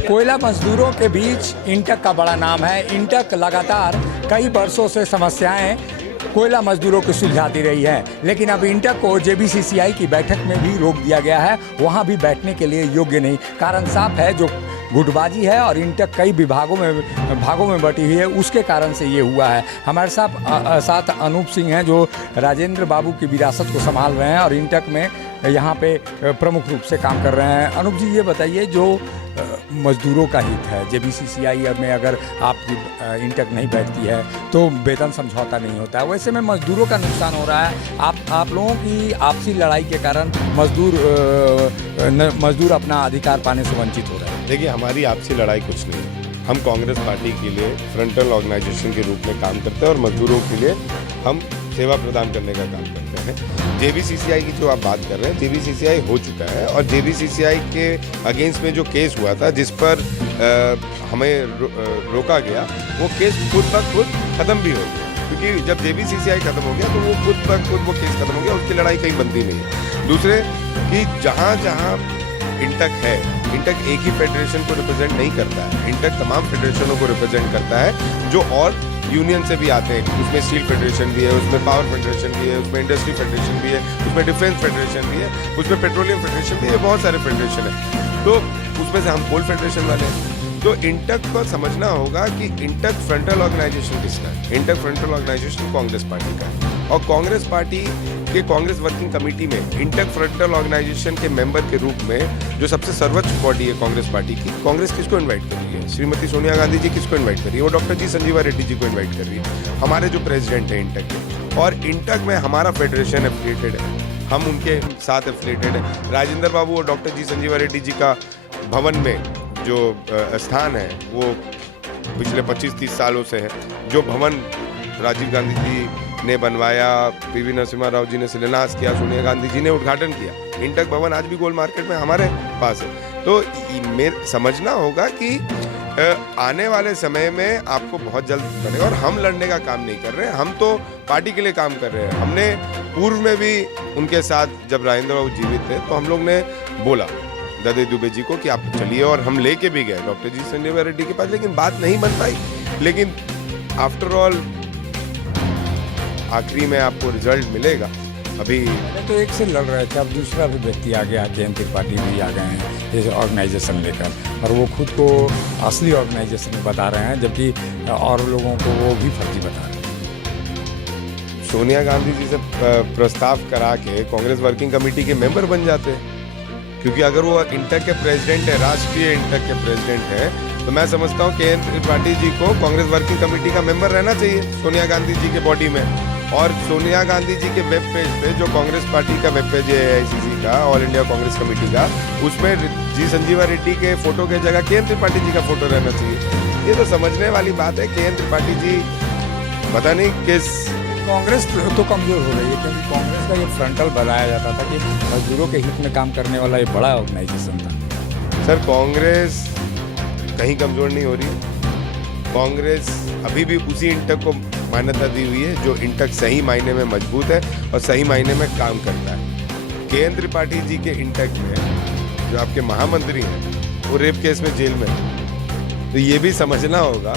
कोयला मजदूरों के बीच इंटक का बड़ा नाम है। इंटक लगातार कई वर्षों से समस्याएं कोयला मजदूरों की सुलझाती रही है, लेकिन अब इंटक को जेबीसीसीआई की बैठक में भी रोक दिया गया है। वहां भी बैठने के लिए योग्य नहीं। कारण साफ है, जो गुटबाजी है और इंटक कई भागों में बटी हुई है, उसके कारण से ये हुआ है। हमारे साथ अनूप सिंह हैं, जो राजेंद्र बाबू की विरासत को संभाल रहे हैं और इंटक में यहाँ पे प्रमुख रूप से काम कर रहे हैं। अनूप जी, ये बताइए, जो मजदूरों का हित है, जेबीसीसीआई में अगर आपकी इंटक नहीं बैठती है तो वेतन समझौता नहीं होता है, वैसे में मजदूरों का नुकसान हो रहा है। आप लोगों की आपसी लड़ाई के कारण मजदूर अपना अधिकार पाने से वंचित हो रहे हैं। देखिए, हमारी आपसी लड़ाई कुछ नहीं है। हम कांग्रेस पार्टी के लिए फ्रंटल ऑर्गेनाइजेशन के रूप में काम करते हैं और मजदूरों के लिए हम सेवा प्रदान करने का काम करते हैं। जेबीसीसीआई की जो आप बात कर रहे हैं, जेबीसीसीआई हो चुका है और जेबीसीसीआई के अगेंस्ट में जो केस हुआ था, जिस पर हमें रोका गया, वो केस खुद ब खुद खत्म भी हो गया। क्योंकि जब जेबीसीसीआई खत्म हो गया तो वो खुद ब खुद वो केस खत्म हो गया, उसकी लड़ाई कहीं बनती नहीं है। दूसरे कि जहाँ जहाँ इंटक है, इंटक एक ही फेडरेशन को रिप्रेजेंट नहीं करता है। इंटक तमाम फेडरेशनों को रिप्रेजेंट करता है, जो और यूनियन से भी आते हैं। उसमें स्टील फेडरेशन भी है, उसमें पावर फेडरेशन भी है, उसमें इंडस्ट्री फेडरेशन भी है, उसमें डिफेंस फेडरेशन भी है, उसमें पेट्रोलियम फेडरेशन भी है, बहुत सारे फेडरेशन है। तो उसमें से हम कोल फेडरेशन वाले हैं। तो इंटक को समझना होगा कि इंटक फ्रंटल ऑर्गेनाइजेशन किसका है। INTUC frontal organisation Congress party का है और कांग्रेस पार्टी के कांग्रेस वर्किंग कमेटी में इंटक फ्रंटल ऑर्गेनाइजेशन के मेंबर के रूप में जो सबसे सर्वोच्च बॉडी है कांग्रेस पार्टी की, कांग्रेस किसको इन्वाइट कर रही है? श्रीमती सोनिया गांधी जी किसको इन्वाइट कर रही है? वो डॉक्टर जी संजीवा रेड्डी जी को इन्वाइट कर रही है, हमारे जो प्रेसिडेंट है इंटक के। और इंटक में हमारा फेडरेशन एफिलिएटेड है, हम उनके साथ एफिलिएटेड है। राजेंद्र बाबू और डॉक्टर जी संजीवा रेड्डी जी का भवन में जो स्थान है, वो पिछले 25-30 सालों से है। जो भवन राजीव गांधी जी ने बनवाया, पीवी नरसिम्हा राव जी ने शिलान्यास किया, सोनिया गांधी जी ने उद्घाटन किया। इंटक भवन आज भी गोल मार्केट में हमारे पास है। तो समझना होगा कि आने वाले समय में आपको बहुत जल्द बनेगा। और हम लड़ने का काम नहीं कर रहे हैं, हम तो पार्टी के लिए काम कर रहे हैं। हमने पूर्व में भी उनके साथ, जब राजेंद्र बाबू जीवित थे, तो हम लोग ने बोला ददे दुबे जी को कि आप चलिए, और हम लेके भी गए डॉक्टर जी संजीवा रेड्डी के पास, लेकिन बात नहीं बन पाई। लेकिन आफ्टर ऑल आखिरी में आपको रिजल्ट मिलेगा। अभी तो एक से लड़ रहे थे, अब दूसरा भी व्यक्ति आ गया, केंद्रीय पार्टी भी आ गए हैं इस ऑर्गेनाइजेशन लेकर, और वो खुद को असली ऑर्गेनाइजेशन बता रहे हैं, जबकि और लोगों को वो भी फर्जी बता रहे हैं। सोनिया गांधी जी से प्रस्ताव करा के कांग्रेस वर्किंग कमेटी के मेंबर बन जाते हैं, क्योंकि अगर वो इंटक के प्रेसिडेंट है, राष्ट्रीय इंटक के प्रेसिडेंट है, तो मैं समझता हूँ केंद्र पार्टी जी को कांग्रेस वर्किंग कमेटी का मेंबर रहना चाहिए सोनिया गांधी जी के बॉडी में। और सोनिया गांधी जी के वेब पेज पे, जो कांग्रेस पार्टी का वेब पेज है AICC का, ऑल इंडिया कांग्रेस कमेटी का, उसमें जी संजीवा रेड्डी के फोटो के जगह केंद्र पार्टी जी का फोटो रहना चाहिए। ये तो समझने वाली बात है। केंद्र पार्टी जी पता नहीं किस, कांग्रेस तो कमजोर हो रही है, क्योंकि कांग्रेस का ये फ्रंटल बनाया जाता था कि मजदूरों के हित में काम करने वाला ये बड़ा ऑर्गेनाइजेशन था। सर, कांग्रेस कहीं कमजोर नहीं हो रही। कांग्रेस अभी भी उसी इंटक को मान्यता दी हुई है, जो इंटक सही मायने में मजबूत है और सही मायने में काम करता है। केंद्र पार्टी जी के इंटक में जो आपके महामंत्री हैं, वो रेप केस में जेल में है। तो ये भी समझना होगा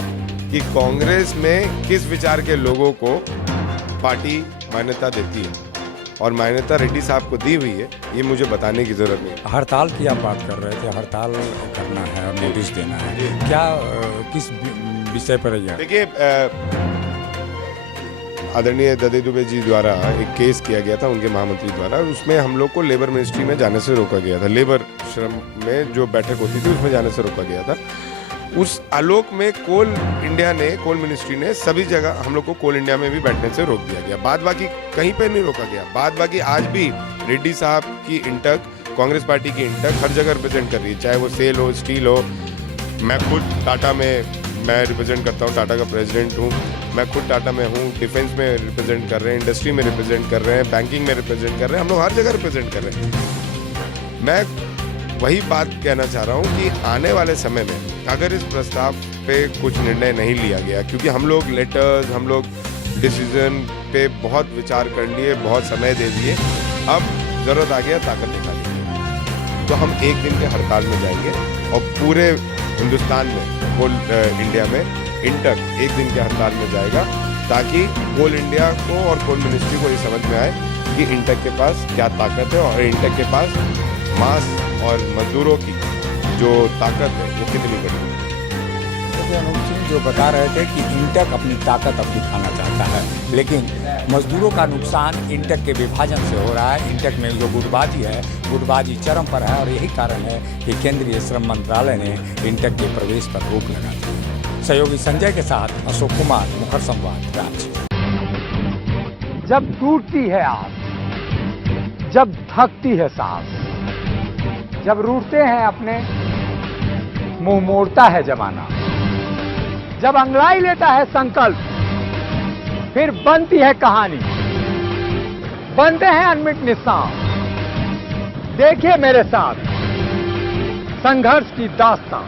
कि कांग्रेस में किस विचार के लोगों को पार्टी मान्यता देती है, और मान्यता रेड्डी साहब को दी हुई है, ये मुझे बताने की जरूरत नहीं। हड़ताल की आप बात कर रहे थे, हड़ताल करना है और नोटिस देना है, क्या किस विषय पर है? देखिए, आदरणीय ददे दुबे जी द्वारा एक केस किया गया था उनके महामंत्री द्वारा, उसमें हम लोग को लेबर मिनिस्ट्री में जाने से रोका गया था। लेबर श्रम में जो बैठक होती थी, उसमें जाने से रोका गया था। उस आलोक में कोल मिनिस्ट्री ने सभी जगह हम लोग को कोल इंडिया में भी बैठने से रोक दिया गया। बाद बाकी कहीं पे नहीं रोका गया। बाद बाकी आज भी रेड्डी साहब की इंटक, कांग्रेस पार्टी की इंटक हर जगह रिप्रेजेंट कर रही है, चाहे वो सेल हो, स्टील हो। मैं खुद टाटा में मैं रिप्रेजेंट करता हूँ, टाटा का प्रेसिडेंट हूँ। मैं खुद टाटा में हूँ, डिफेंस में रिप्रेजेंट कर रहे हैं, इंडस्ट्री में रिप्रेजेंट कर रहे हैं, बैंकिंग में रिप्रेजेंट कर रहे हैं, हम लोग हर जगह रिप्रेजेंट कर रहे हैं। मैं वही बात कहना चाह रहा हूँ कि आने वाले समय में अगर इस प्रस्ताव पे कुछ निर्णय नहीं लिया गया, क्योंकि हम लोग लेटर्स, हम लोग डिसीजन पे बहुत विचार कर लिए, बहुत समय दे दिए, अब ज़रूरत आ गया ताकत दिखाने की, तो हम एक दिन के हड़ताल में जाएंगे और पूरे हिंदुस्तान में कोल इंडिया में इंटक एक दिन के हड़ताल में जाएगा, ताकि कोल इंडिया को और कोल मिनिस्ट्री को ये समझ में आए कि इंटक के पास क्या ताकत है और इंटक के पास मास और मजदूरों की जो ताकत है वो कितनी बड़ी है। जैसे अनूप सिंह जो बता रहे थे कि इंटक अपनी ताकत अब दिखाना चाहता है, लेकिन मजदूरों का नुकसान इंटक के विभाजन से हो रहा है। इंटक में जो गुटबाजी है, गुटबाजी चरम पर है और यही कारण है कि केंद्रीय श्रम मंत्रालय ने इंटक के प्रवेश पर रोक लगा दी है। सहयोगी संजय के साथ अशोक कुमार, मुखर संवाद, रांची। जब टूटती है आस, जब थकती है सांस, जब रूठते हैं अपने, मुंह मोड़ता है जमाना, जब अंगड़ाई लेता है संकल्प, फिर बनती है कहानी, बनते हैं अनमिट निशान। देखिए मेरे साथ संघर्ष की दास्तां।